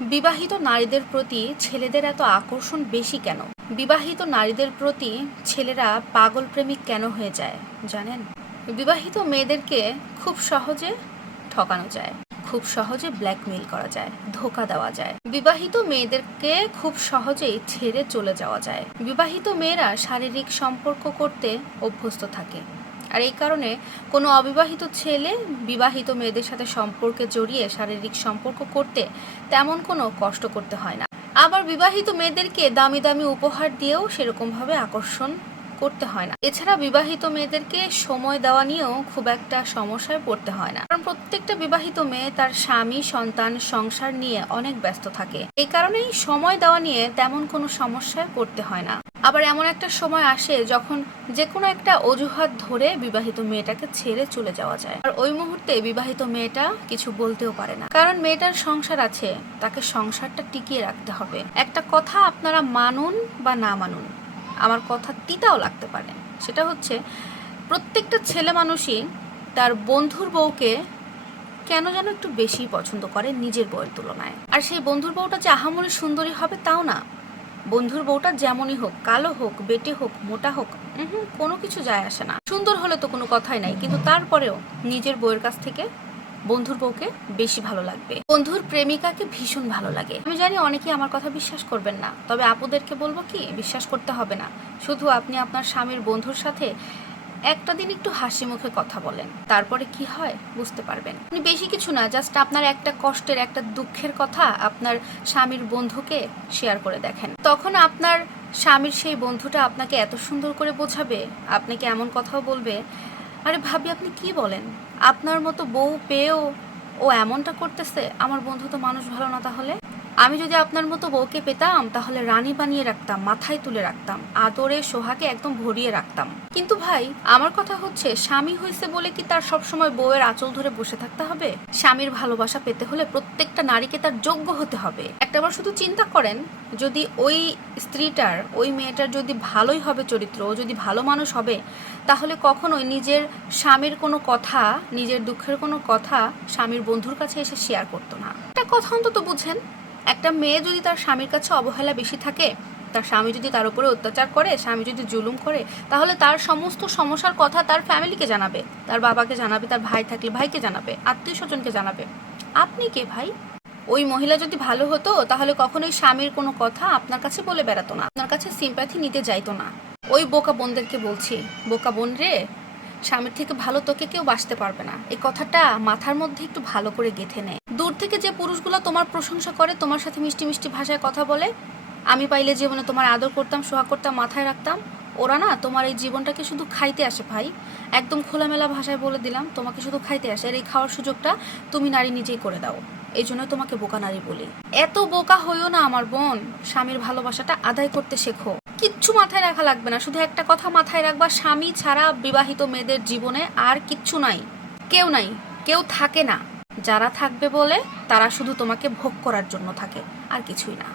বিবাহিত নারীদের প্রতি ছেলেদের এত আকর্ষণ বেশি কেন? বিবাহিত নারীদের প্রতি ছেলেরা পাগল প্রেমিক কেন হয়ে যায়, জানেন? বিবাহিত মেয়েদেরকে খুব সহজে ঠকানো যায়, খুব সহজে ব্ল্যাকমেইল করা যায়, ধোকা দেওয়া যায়। বিবাহিত মেয়েদেরকে খুব সহজেই ছেড়ে চলে যাওয়া যায়। বিবাহিত মেয়েরা শারীরিক সম্পর্ক করতে অভ্যস্ত থাকে। আর এই কারণে কোনো অবিবাহিত ছেলে বিবাহিত মেয়েদের সাথে সম্পর্কে জড়িয়ে শারীরিক সম্পর্ক করতে তেমন কোনো কষ্ট করতে হয় না। আবার বিবাহিত মেয়েদেরকে দামি দামি উপহার দিয়েও সেরকমভাবে আকর্ষণ করতে হয় না। এছাড়া বিবাহিত মেয়েদেরকে সময় দেওয়া নিয়েও খুব একটা সমস্যায় পড়তে হয় না। কারণ প্রত্যেকটা বিবাহিত মেয়ে তার স্বামী, সন্তান, সংসার নিয়ে অনেক ব্যস্ত থাকে। এই কারণেই সময় দেওয়া নিয়ে তেমন কোনো সমস্যায় পড়তে হয় না। আবার এমন একটা সময় আসে যখন যে কোনো একটা অজুহাত ধরে বিবাহিত মেয়েটাকে ছেড়ে চলে যাওয়া যায়। আর ওই মুহূর্তে বিবাহিত মেয়েটা কিছু বলতেও পারে না। কারণ মেয়েটার সংসার আছে, তাকে সংসারটা টিকিয়ে রাখতে হবে। একটা কথা আপনারা মানুন বা না মানুন আমার কথা তিতাও লাগতে পারে। সেটা হচ্ছে, প্রত্যেকটা ছেলে মানুষই তার বন্ধুর বউকে কেন যেন একটু বেশি পছন্দ করে নিজের বউয়ের তুলনায়। আর সেই বন্ধুর বউটা যে আহামরি সুন্দরী হবে তাও না। বন্ধুর বউটা যেমনই হোক, কালো হোক, বেটে হোক, মোটা হোক কোনো কিছু যায় আসে না। সুন্দর হলে তো কোনো কথাই নাই, কিন্তু তারপরেও নিজের বউয়ের কাছ থেকে বন্ধুর বউকে বেশি ভালো লাগবে। বন্ধুর প্রেমিকাকে ভীষণ ভালো লাগে। আমি জানি অনেকেই আমার কথা বিশ্বাস করবেন না, তবে আপুদেরকে বলব কি, বিশ্বাস করতে হবে না। শুধু আপনি আপনার স্বামীর বন্ধুর সাথে একটা দিন একটু হাসি মুখে কথা বলেন, তারপরে কি হয় বুঝতে পারবেন। আপনি বেশি কিছু না জাস্ট আপনার একটা কষ্টের, একটা দুঃখের কথা আপনার স্বামীর বন্ধুকে শেয়ার করে দেখেন। তখন আপনার স্বামীর সেই বন্ধুটা আপনাকে এত সুন্দর করে বোঝাবে আপনাকে এমন কথাও বলবে? আরে ভাবি, আপনি কি বলেন? আপনার মতো বউ পেয়েও ও এমনটা করতেছে? আমার বন্ধু তো মানুষ ভালো না তাহলে? আমি যদি আপনার মতো বউকে পেতাম, তাহলে রানী বানিয়ে রাখতাম, মাথায় তুলে রাখতাম, আদরে সোহাকে একদম ভরিয়ে রাখতাম। কিন্তু ভাই, আমার কথা হচ্ছে, স্বামী হয়েছে বলে কি তার সবসময় বউয়ের আঁচল ধরে বসে থাকতে হবে? স্বামীর ভালোবাসা পেতে হলে প্রত্যেকটা নারীকে তার যোগ্য হতে হবে। একটাবার শুধু চিন্তা করেন, যদি ওই স্ত্রীটার, ওই মেয়েটার যদি ভালোই হবে চরিত্র, ও যদি ভালো মানুষ হবে, তাহলে কখনোই নিজের স্বামীর কোনো কথা, নিজের দুঃখের কোনো কথা স্বামীর বন্ধুর কাছে এসে শেয়ার করতো না। একটা কথা অন্তত বুঝেন একটা মেয়ে যদি তার স্বামীর কাছে অবহেলা বেশি থাকে, তার স্বামী যদি তার উপরে অত্যাচার করে, স্বামী যদি জুলুম করে, তাহলে তার সমস্ত সমস্যার কথা তার ফ্যামিলিকে জানাবে। তার বাবাকে জানাবে, তার ভাই থাকলে ভাইকে জানাবে, আত্মীয় স্বজনকে জানাবে। আপনি কে ভাই? ওই মহিলা যদি ভালো হতো, তাহলে কখনোই স্বামীর কোনো কথা আপনার কাছে বলে বেড়াতো না। আপনার কাছে সিম্প্যাথি নিতে যাইতো না। ওই বোকা বোনদেরকে বলছি, বোকা বোন রে স্বামীর থেকে ভালো তোকে কেউ বাঁচতে পারবে না। এই কথাটা মাথার মধ্যে একটু ভালো করে গেঁথে নেয় দূর থেকে যে পুরুষগুলো তোমার প্রশংসা করে, তোমার সাথে মিষ্টি মিষ্টি ভাষায় কথা বলে, আমি পাইলে জীবনে তোমার আদর করতাম সোহাগ করতাম, মাথায় রাখতাম। ওরা না তোমার এই জীবনটাকে শুধু খাইতে আসে ভাই। একদম খোলামেলা ভাষায় বলে দিলাম, তোমাকে শুধু খাইতে আসে। আর এই খাওয়ার সুযোগটা তুমি নারী নিজেই করে দাও। এই জন্য তোমাকে বোকা নারী বলি। এত বোকা হইও না আমার বোন। স্বামীর ভালোবাসাটা আদায় করতে শেখো। কিচ্ছু মাথায় রাখা লাগবে না। শুধু একটা কথা মাথায় রাখবা, স্বামী ছাড়া বিবাহিত মেয়েদের জীবনে আর কিচ্ছু নাই। কেউ নাই, কেউ থাকে না। যারা থাকবে বলে তারা শুধু তোমাকে ভোগ করার জন্য থাকে, আর কিছুই না।